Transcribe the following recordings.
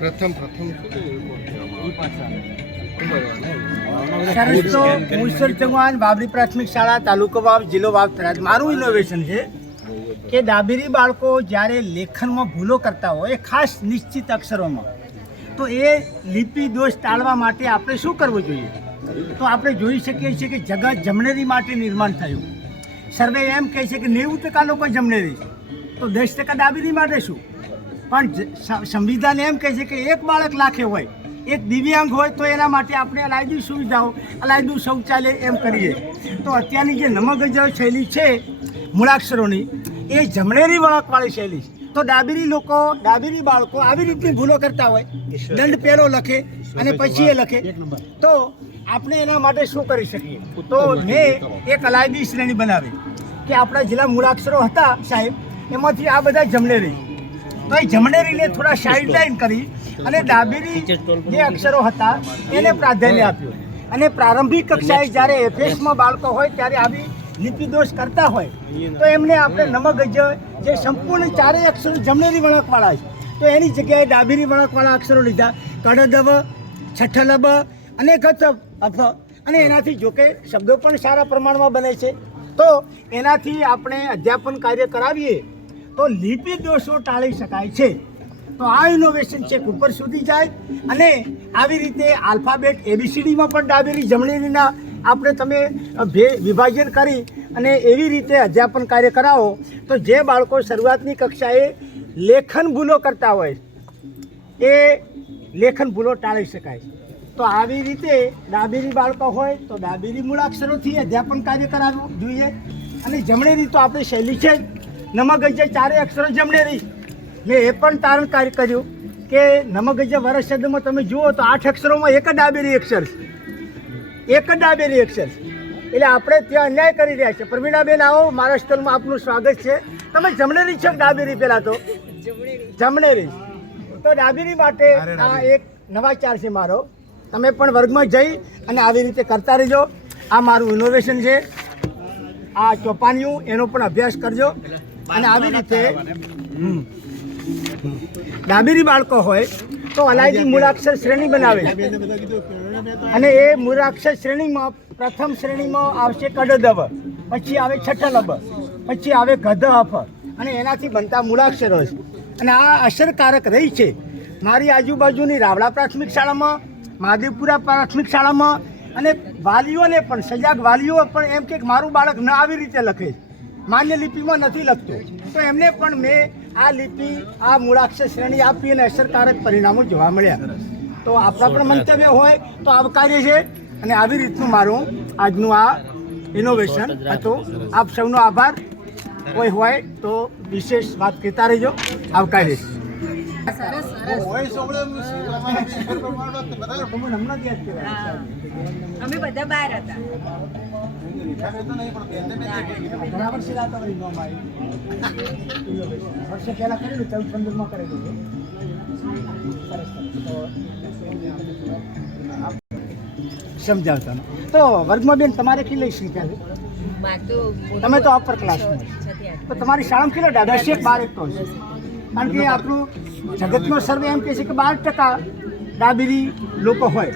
પ્રથમ સરસ. તો મુસલ ચૌહાણ બાબરી પ્રાથમિક શાળા, તાલુકો વાવ, જિલ્લો વાવ, થરાદ. મારું ઇનોવેશન છે કે ડાબેરી બાળકો જ્યારે લેખનમાં ભૂલો કરતા હોય, ખાસ નિશ્ચિત અક્ષરોમાં, તો એ લિપિ દોષ ટાળવા માટે આપણે શું કરવું જોઈએ? તો આપણે જોઈ શકીએ છીએ કે જગત જમણેરી માટે નિર્માણ થયું. સર્વે એમ કહે છે કે 90% લોકો જમણેરી, તો 10% ડાબેરી માટે શું? પણ સંવિધાન એમ કહે છે કે એક બાળક લાખે હોય, એક દિવ્યાંગ હોય, તો એના માટે આપણે અલાયદી સુવિધાઓ, અલાયદું શૌચાલય એમ કરીએ. તો અત્યારની જે નમગજ શૈલી છે મૂળાક્ષરોની, એ જમણેરી વળાંકવાળી શૈલી છે. તો ડાબેરી બાળકો આવી રીતની ભૂલો કરતા હોય, દંડ પહેલો લખે અને પછી એ લખે, તો આપણે એના માટે શું કરી શકીએ? તો મેં એક અલાયદી શ્રેણી બનાવી કે આપણા જિલ્લા મૂળાક્ષરો હતા સાહેબ, એમાંથી આ બધા જમણેરી, તો એ જમણેરીને થોડા સાઇડલાઇન કરી અને ડાબેરી જે અક્ષરો હતા એને પ્રાધાન્ય આપ્યું. અને પ્રારંભિક કક્ષાએ જ્યારે એફએસમાં બાળકો હોય ત્યારે આવી લિપિ દોષ કરતા હોય, તો એમને આપણે નમગજ જે સંપૂર્ણ ચારેય અક્ષરો જમણેરી વળાંકવાળા છે, તો એની જગ્યાએ ડાબેરી વળાંકવાળા અક્ષરો લીધા, કડદવ, છઠ્ઠલબ અને ગતવ, અફ. અને એનાથી જોકે શબ્દો પણ સારા પ્રમાણમાં બને છે. તો એનાથી આપણે અધ્યાપન કાર્ય કરાવીએ તો લિપિ દોષો ટાળી શકાય છે. તો આ ઇનોવેશન છે ઉપર સુધી જાય. અને આવી રીતે આલ્ફાબેટ ABCDમાં પણ ડાબેરી જમણેરીના આપણે તમે વિભાજન કરી અને એવી રીતે અધ્યાપન કાર્ય કરાવો, તો જે બાળકો શરૂઆતની કક્ષાએ લેખન ભૂલો કરતા હોય, એ લેખન ભૂલો ટાળી શકાય. તો આવી રીતે ડાબેરી બાળકો હોય તો ડાબેરી મૂળાક્ષરોથી અધ્યાપન કાર્ય કરાવવું જોઈએ. અને જમણેરી તો આપણી શૈલી છે જ, નમગજ ચારેય અક્ષરો જમણેરી. મેં એ પણ તારણ કાર્ય કર્યું કે નમગજ વરસ શબ્દમાં તમે જુઓ તો 8 અક્ષરોમાં એક જ ડાબેરી અક્ષર છે, એક જ ડાબેરી અક્ષર. એટલે આપણે ત્યાં અન્યાય કરી રહ્યા છે. પ્રવીણાબેન આવો, મારા સ્ટોલમાં આપનું સ્વાગત છે. તમે જમણેરી છો ડાબેરી? પહેલાં તો જમણેરી. તો ડાબેરી માટે આ એક નવાચાર છે મારો. તમે પણ વર્ગમાં જઈ અને આવી રીતે કરતા રહેજો. આ મારું ઇનોવેશન છે. આ ચોપાનિયું એનો પણ અભ્યાસ કરજો. અને આવી રીતે ડાબેરી બાળકો હોય તો અલાયદી મૂળાક્ષર શ્રેણી બનાવે. અને એ મૂળાક્ષર શ્રેણીમાં પ્રથમ શ્રેણીમાં આવશે કડદવ, પછી આવે છઠ્ઠલબ, પછી આવે ગધઅફ, અને એનાથી બનતા મૂળાક્ષરો છે. અને આ અસરકારક રહી છે. મારી આજુબાજુની રાવળા પ્રાથમિક શાળામાં, મહાદેવપુરા પ્રાથમિક શાળામાં, અને વાલીઓને પણ, સજાગ વાલીઓ પણ એમ કે મારું બાળક ન આવી રીતે લખે, માન્ય લિપિમાં નથી લખતું, તો એમને પણ મેં આ લિપિ, આ મૂળાક્ષર શ્રેણી આપી અને અસરકારક પરિણામો જોવા મળ્યા. તો આપણા પણ મંતવ્ય હોય તો આવકાર્ય છે. અને આવી રીતનું મારું આજનું આ ઇનોવેશન હતું. આપ સૌનો આભાર. કોઈ હોય તો વિશેષ વાત કહેતા રહેજો. આવકાર્ય છે. અમે બધા બહાર હતા. વર્ષે પહેલા કરેલું, 14-15માં કરેલું. સમજાવતા તો વર્ગમાં બેન તમારે કેટલી શીખ્યા છે? તમે તો અપર ક્લાસમાં, તો તમારી શાળામાં કેટલો ડાબા? 10-12 તો છે. કારણ કે આપણું જગતનો સર્વે એમ કહે છે કે 12% ડાબેરી લોકો હોય.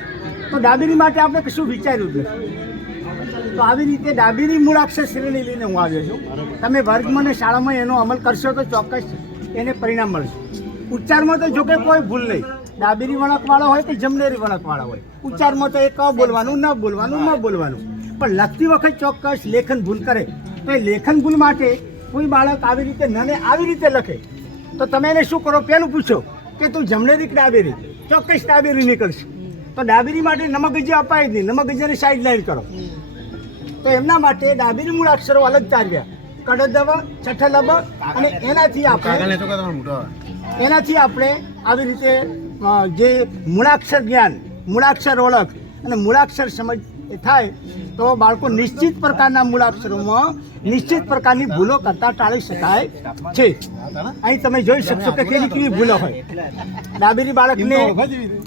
તો ડાબેરી માટે આપણે કશું વિચાર્યું જ નથી. તો આવી રીતે ડાબેરી મૂળાક્ષર શ્રેણી લઈને હું આવ્યો છું. તમે વર્ગમાં અને શાળામાં એનો અમલ કરશો તો ચોક્કસ એને પરિણામ મળશે. ઉચ્ચારમાં તો જોકે કોઈ ભૂલ નહીં. ડાબેરી વળાંકવાળો હોય કે જમણેરી વળાંકવાળા હોય, ઉચ્ચારમાં તો એ ક બોલવાનું, ન બોલવાનું, ન બોલવાનું. પણ લખતી વખત ચોક્કસ લેખન ભૂલ કરે, તો એ લેખન ભૂલ માટે કોઈ બાળક આવી રીતે નને આવી રીતે લખે, તો તમે એને શું કરો? પેલું પૂછો કે તું જમણેરી કે ડાબેરી? ચોક્કસ ડાબેરી નીકળશે. તો ડાબેરી માટે નમગજ અપાય જ નહીં, નમગજને સાઈડ લાઈન કરો. તો એમના માટે ડાબેરી મૂળાક્ષરો અલગ તારવ્યા, કડદવ, છઠ્ઠલબ. અને એનાથી આપણે આવી રીતે જે મૂળાક્ષર જ્ઞાન, મૂળાક્ષર ઓળખ અને મૂળાક્ષર સમજ થાય, તો બાળકો નિશ્ચિત પ્રકારના મૂળાક્ષરોમાં નિશ્ચિત પ્રકારની ભૂલો કરતા ટાળી શકાય છે. અહીં તમે જોઈ શકશો કે કેવી કેવી ભૂલો હોય. ડાબેરી બાળકને,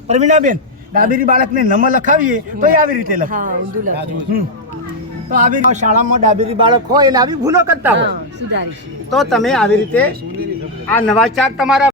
પ્રવીણાબેન, ડાબેરી બાળકને નમ લખાવીએ તો એ આવી રીતે લખે. તો આવી શાળામાં ડાબેરી બાળક હોય અને આવી ભૂલો કરતા હોય, તો તમે આવી રીતે આ નવાચાર તમારા